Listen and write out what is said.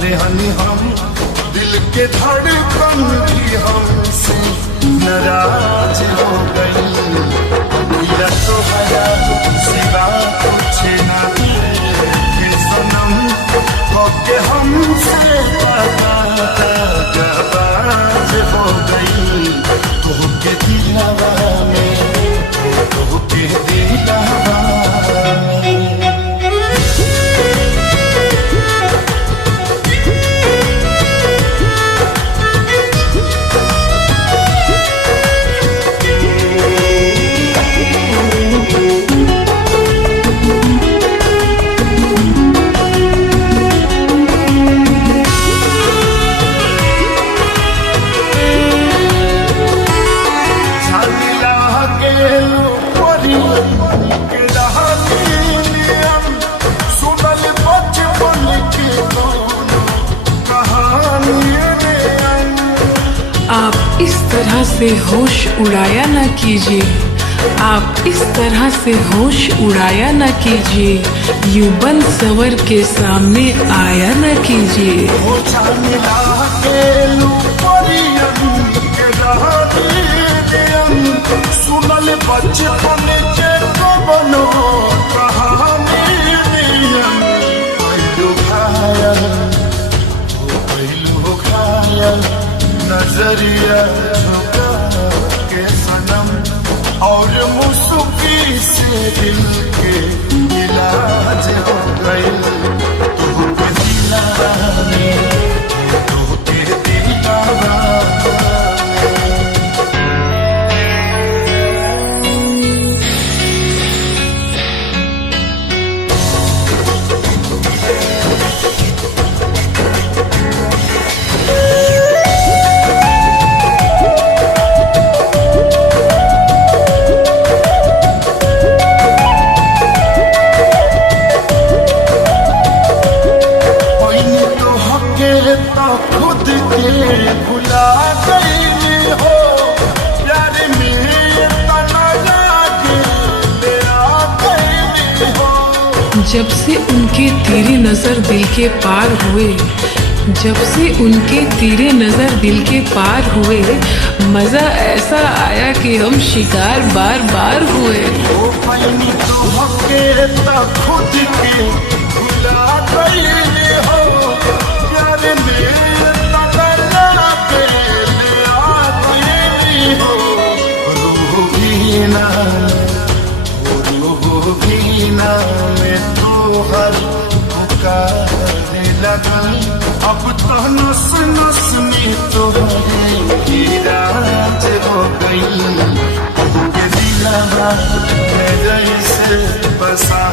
ले हनी हम दिल के धड़कन भी हमसे नाराज हो गई। या तो हया सिवा कुछ ना के सनम होके हमसे बाज हो गई। तोहके दिलवा में तोहके दिलवा में आप इस तरह से होश उड़ाया न कीजिए, आप इस तरह से होश उड़ाया न कीजिए। यूं बन सवर के सामने आया न कीजिए। सुनल बचपन के बनो नजरिया झुका के सनम और मुस्की से दिल के इलाज हो गई। तोहके दिलवा में तोहके दिलवा खुद के भुला गई हो प्यार में तना लागे ले आ गई हो। जब से उनके तेरे नजर दिल के पार हुए, जब से उनके तेरे नजर दिल के पार हुए, मजा ऐसा आया कि हम शिकार बार बार हुए। ओ पैनी तो हके खुद के भुला गई हो प्यार में में तो हर पुकारने लगा। अब तो नस नस में तो राज हो गई। तोहके दिलवा में जैसे बसा